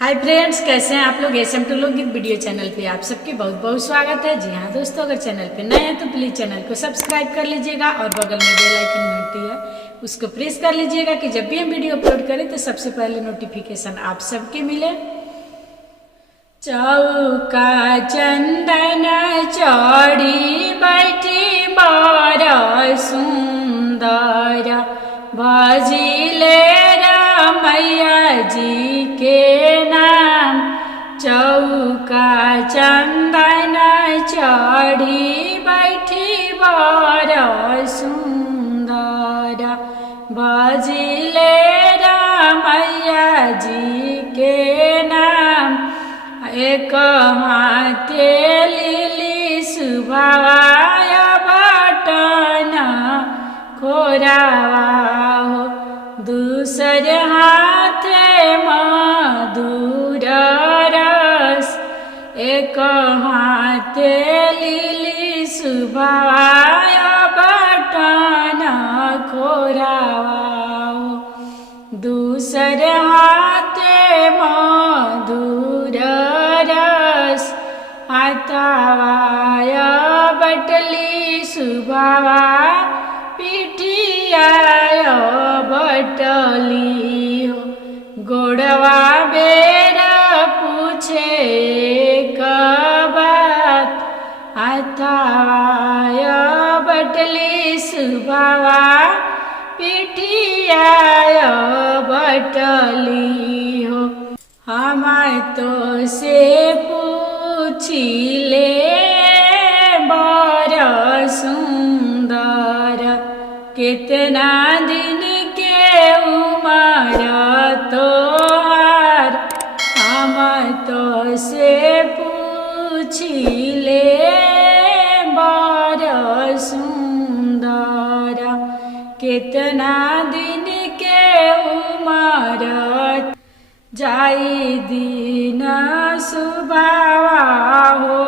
Hi friends, कैसे हैं आप लोग। एसएम टू लोकगीत वीडियो चैनल पे आप सबके बहुत बहुत स्वागत है। जी हाँ दोस्तों, अगर चैनल पे नए हैं तो प्लीज चैनल को सब्सक्राइब कर लीजिएगा और बगल में बेल आइकन घंटी है उसको प्रेस कर लीजिएगा कि जब भी हम वीडियो अपलोड करें तो सबसे पहले नोटिफिकेशन आप सबके मिले। चौका चंदन चौड़ी बैठी बड़ सुंदर भजिले मैया जी के नाम। चौका चंदन चढ़ी बैठी बड़ सुंदर भजिले मैया जी के नाम। एक हाथे लिली सुभाय बटन खोरावा हो, दूसरे हाथे मधुर रस। एक हाथे लिली सुभाय बटन खोरावा हो, दूसरे हाथे मधुर रस। हाथावाय बटली सुभावा पिठियाय बटली हो, गोड़वा बेर पूछे बात। हाथावाय बटली सुभावा पिठियाय बटली हो, हम तो से पूछिले बड़ सुंदर कितना दिन के उमर तोहार। हम तो से पूछिले बड़ सुंदर कितना दिन के उमर। जाई दिन सुबावा हो,